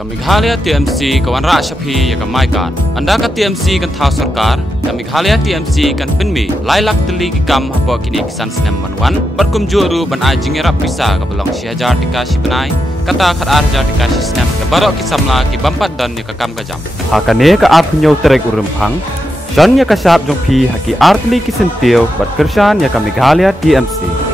Meghalaya TMC kawan rak Shapi ya mai kan anda ka TMC kan thau sarkar ka Meghalaya TMC kan pinmi lailak teli ki kam hapo kini kisan snem manwan berkum juru ban ajing era pisa ka belong si hajar tika si benai kata khat hajar tika si snem ka barok ki samla ki bampat dan ni ka kam ka jam hakane ka ap nyau trek urempang jan ya ka sap jong pi haki artli ki sentio bat kersan ya ka Meghalaya TMC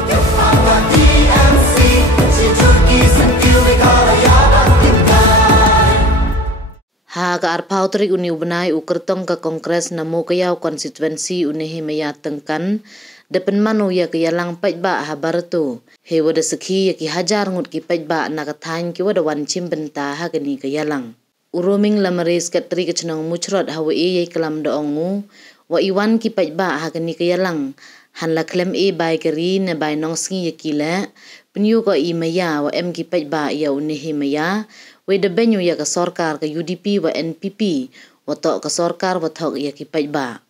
ha ka arpau trik uni ubnai ukertong ka kongres namo kayau konstituensi unehi maya tengkan depen manu ya ke yalang pajba habartu he wada sekhi ya ki hajar ngut ki pajba na ka thain ki wada wan chim benta ha gani ka yalang uroming lamaris ka tri ka chnong muchrot hawa e ye kalam do ongu wa iwan ki pajba ha gani ka yalang han la klem e bai kari ne bai nong sngi ya ki la penyu ko i maya wa em ki pajba ya unehi maya weda benyu ya ka sorkar ka UDP wa NPP wato ka sorkar watok ya ki pajba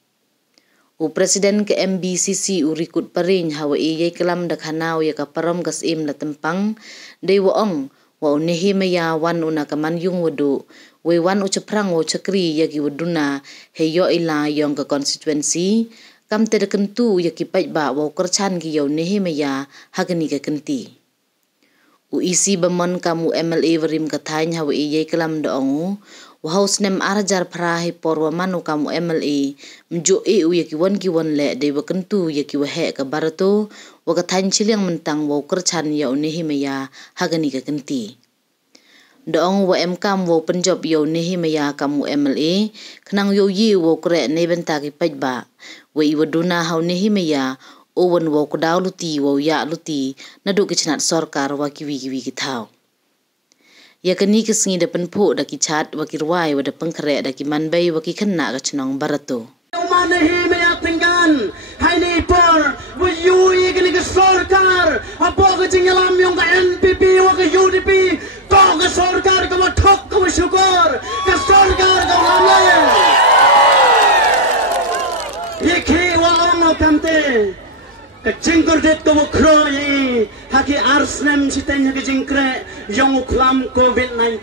u presiden ke MBCC u rikut paring hawa ye kelam dak hanau ya ka parom kas im la tempang dei wa ong wa unehi maya wan una ka manyung wadu we wan u ceprang wo cekri ya ki waduna he yo ila yong ka konstituensi kam te kentu ya ki pajba wa kerchan ki yo nehi maya hagani ka kenti u isi bamon kamu MLA verim kathain hawa ye kelam do ongu wa haus nem arjar prahi porwa manu kamu MLA mjo e u yaki won le de wakentu yaki wa he ka barato wa kathain chiliang mentang wa kerchan ya unehi maya hagani ka kenti do ongu wa kam wa penjob ya unehi maya kamu MLA khnang yo yi wa kre ne benta ki pajba wa i waduna hau nehi maya owen wo kudaw luti wo ya luti nadu kichnat sorkar wa kiwi ki thau ya kani kisngi de penpo da ki chat wa ki rwai wa de pengkre da ki manbai wa ki khanna ga chnong barato umanehi me atingkan haini por wa yu ye kani ka sorkar apo ka jingalam yong ka NPP wa ka UDP to ka sorkar ka wa thok ka wa syukur ka sorkar ka wa ye ke wa ono kamte kecingkur det ko kroi haki arsnem siten haki jingkre yong uklam COVID-19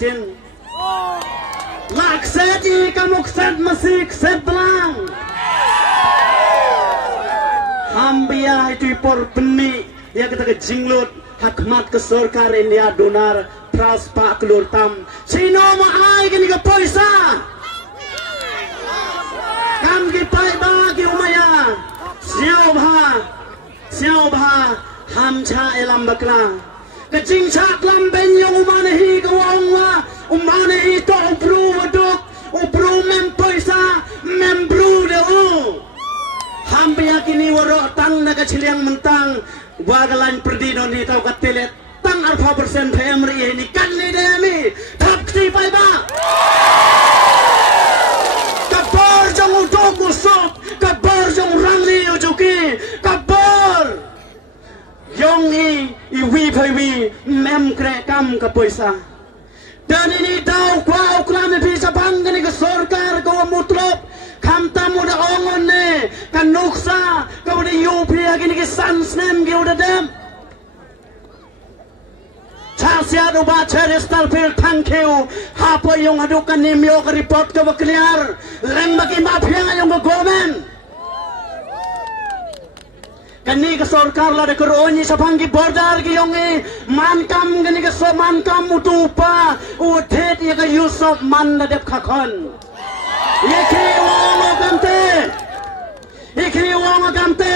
lakseti kamuk set masik set belang hambia itu por beni ya kita ke jinglut hakmat ke sorkar India donar pras pak kelur tam sino ma ai kini ke poisa kam ki pai ba ki umaya siao bha ham cha elam bakla kecing cha klam ben yang umanehi ka wangwa umanehi to ubru waduk ubru mem poisa mem bru de u ham yakini waro tang na kachiliang mentang wagalan perdino ni tau katilet tang alfa persen pemri ini kan ni demi tap kti pai ba kabar jong udok usop kabar jong rangli ujuki kabar yongi iwi paiwi mem kre kam ka poisa dan ini tau kwa uklam bisa bangani ke sorkar ko mutlop kam tamu da ongon ne kan nuksa ka udah yupi agini ke sansnem ge udah dem Chasiat ubat cherestal pil tangkeu hapo yung adukan nimyo ka report ka bakliar lembaki mafia yung gomen kani ka sorkar la de koroni sa panggi bordar ki yongi mankam kani ka so mankam utupa uthet ya ka Yusuf man na dep khakon yeki wongo kamte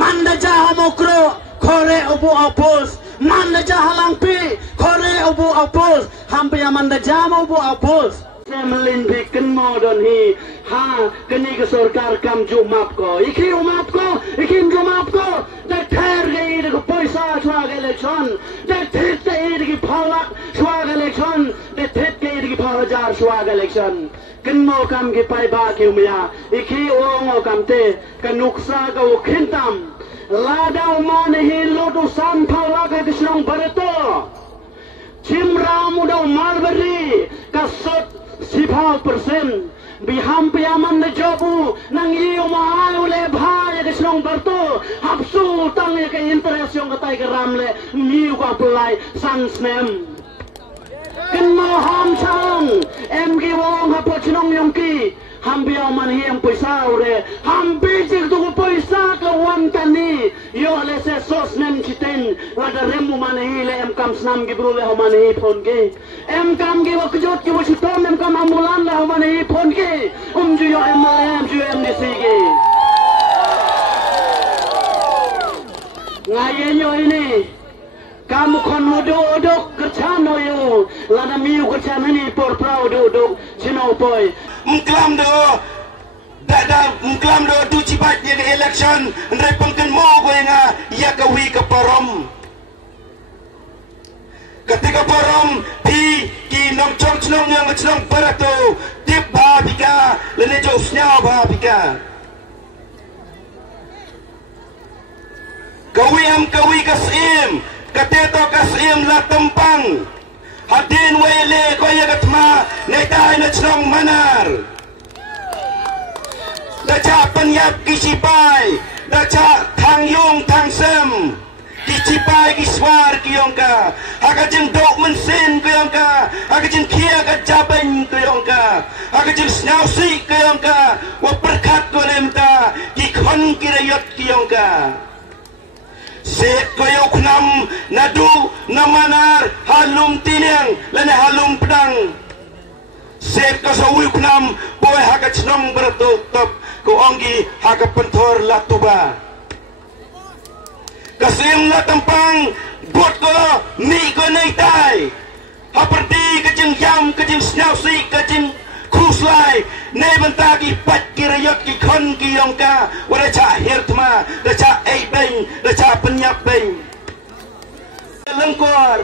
manda jaha mokro kore ubu apos manda jaha langpi kore ubu apos hampi manda jama ubu apos Semelin bikin modon hi ha kani ke sorkar kam ju map ko iki map ko de ther ge de paisa chwa election de thet ge de phalak chwa election de thet ge de phajar chwa election kin mo kam ge pai ba ke umya iki ong kam te kanuksa ka ukhintam lada umane hi lotu san phalak ke snong barato chimram udah malberi kasot 15% biham piyaman na jobu nang iyo maayo le bhaya ke snong barto hapsu tang ke interest yung katay ke ramle miu ko apply sansnem Kenal ham sang em ki wong ha pochnong yong ki ham biao man hi em paisa ure ham bejik tu paisa ka wan tani yo le se sos nem chiten wada remu man hi le em kam snam ki bro le ho man hi phone ke em kam ki wakjot ki wasitom em kam ambulan le ho man hi phone ke ju yo em ju em ni si ke ngayen yo ini kamu kon modok kerjano yo lada miu kerjano ni por prau duduk sino boy mengklaim do du cibat ye election repengken mo ko nga ya kawi ke parom ketika parom di ki nom chong chnong yang chnong barato tip ba bika lene jo snya ba bika kawi kasim kateto kasim la tempang hadin wele ko ya gatma netai na chnong manar dacha penyap kisipai dacha thang yong thang sem kicipai kiswar kiyongka agajeng dok mensin kiyongka agajeng kia gajaben kiyongka agajeng snausi kiyongka wa perkat kolemta kikon kirayot kiyongka set koyok nam nadu namanar halum tineng lene halum pedang set kasawuk nam boy haga chnong bertutup ko onggi haga pentor latuba kasim la tampang bot ko ni ko naitai haperti kajeng yam kajeng snausi kajeng khuslai nei bantagi pat kirayot ki khon ki yongka wada cha hirtma da cha ei beng da cha penyap beng lengkor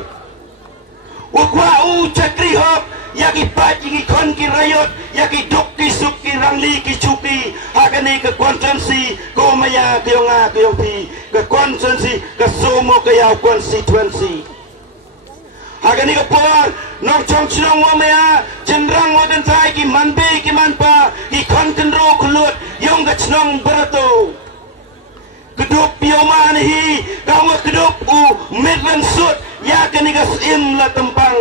wakwa u chakri hop yaki pat ki khon ki rayot yaki duk ki sup ki rangli ki chuki hakani ke konsensi ko maya ke yonga ke yongpi ke konsensi ke somo ke yaw konstituensi agani ko por nong chong chnong wa maya jendrang wa dan sai ki manbe ki manpa ki konten ro kulut yong ga chnong berato kedup pioman hi kamu kedup u medlan sut ya kani ga sim la tempang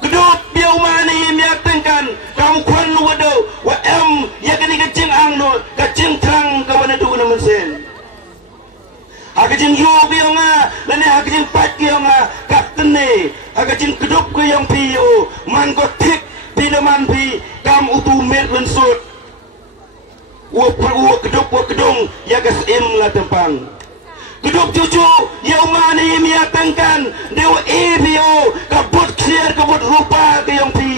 kedup pioman hi miak tengkan kamu kwan wado wa em ya kani ga jing ang no ga jing trang ka wana du na mensen agajin yobi yonga lene agajin pat yonga kaptene agajin kedup ko yong pio man ko tik pinaman pi kam utu medwen sut wo kedup wo kedung ya gas im la tempang kedup cucu yaumani mia tengkan dewa ebio kabut clear kabut rupa ke yong pi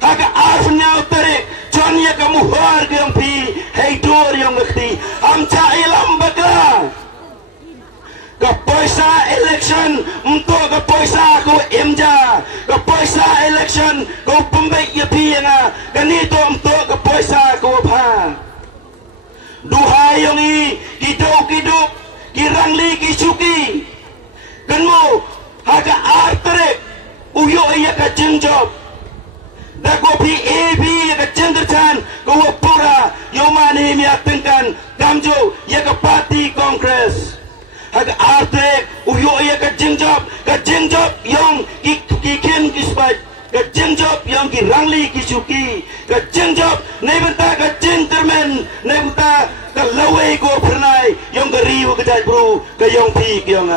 aga arfnya tarik Jonya kamu har ke yang pi hei dor yang ngerti amca ilam bakla ke poisa election untuk ke poisa ko imja ke poisa election ko pembaik ya pi yang kanito untuk ke poisa ko pa duhai yang i kiduk kirangli kicuki kanmu haga arterik uyo iya ka jengjob dako pi ebi ya cengkercan ko pura yomani miak tengkan damjo ya ke parti kongres haga artek uyo ya ke jengjob yang kikin kisbat ke jengjob yang ki rangli kisuki ke jengjob nei benta ke jengtermen nei benta ke lawe ko pernai yang ke riu ke jaj bro ke yang pi yang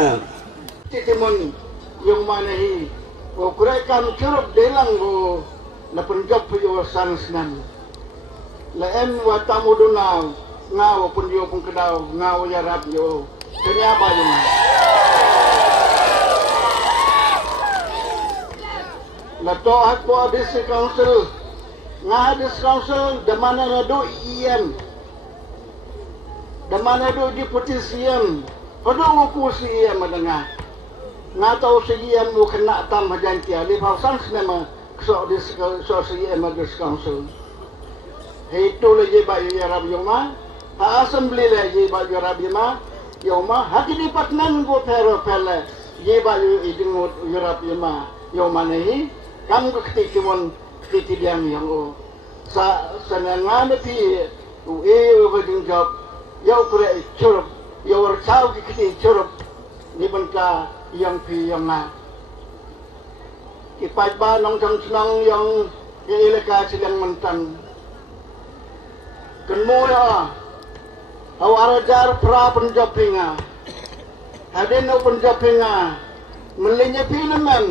titimon yang mana hi ko kurekan curup delang go na punjab puyo sansnan la em wa tamuduna ngaw punyo pun kedaw ngaw ya rab yo kanya bayuna la to hak po district council district council de mana na do iem de mana do deputy cm podo ko cm madanga tahu cm mo kena tam hajan kia le pausan sinema so si emergency council itu lagi ba yarab yoma assembly lagi ba yarab yoma haki di patnan go pero pele ye ba iding yarab yoma nehi kam ko ktikimon kitidiam yang o sa sananga pi u e wedding job yo kure churup yo chau ki kiti churup ni bangka yang pi yang na ipai ba nong jang senang yang ilaka silang mentan kenmoya awarajar pra penjapinga hadin penjapinga melinya pinaman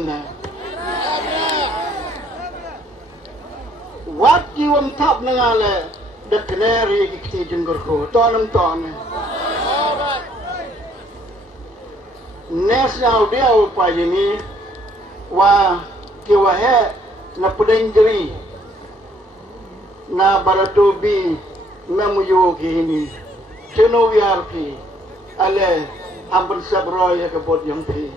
wat kiwam tap nangale the canary ikti jungurko tonam ton nes now dia upaya ni wa kiwa he na pudengri na baratobi memuyo kini cheno wiarpi ale ambon sabroya ke bod yang pi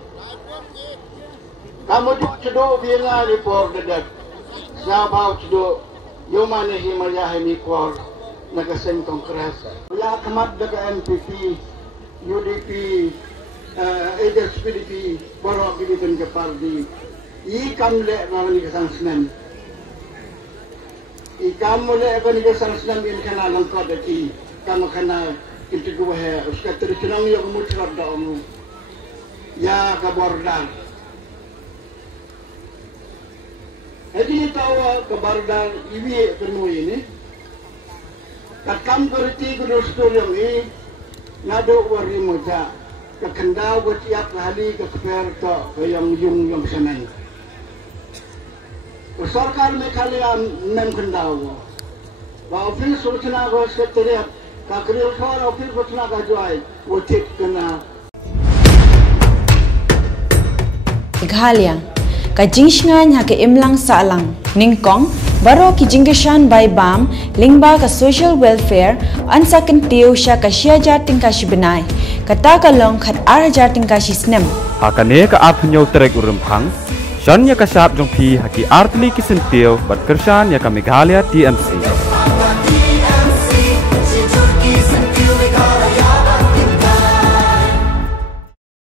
kamu cedo bienga ni por dedak sabau cedo yomane himalaya ni por nagasen kongres ya kamat daga MPP UDP Edes PDP borok gini kan ke parti ikam le namani kesang senem ikam le kan kesang senem ini kena langkah dati kamu kena itu gua he uskat tersenang yang mutlak daunmu ya kabardan jadi tahu kabardan iwi penuh ini kakam berarti kudus yang ini nado wari moja kekendau buat tiap hari ke keperto ke yang yung senang. Sarkar mekalian mem kendau. Wa ofis sutana go sekretariat ka kriyo thora ofis sutana ka joai wotit kena. Ghalia ka jingsngan ha ke imlang salang ningkong baro ki jingeshan by bam lingba ka social welfare ansa kentiu sha ka siaja tingka sibenai kata kalong khat arja tingka sisnem hakane ka apnyo trek urempang Shanya ka sap jong phi haki artli kisentiu bat kershan ya ka Meghalaya TMC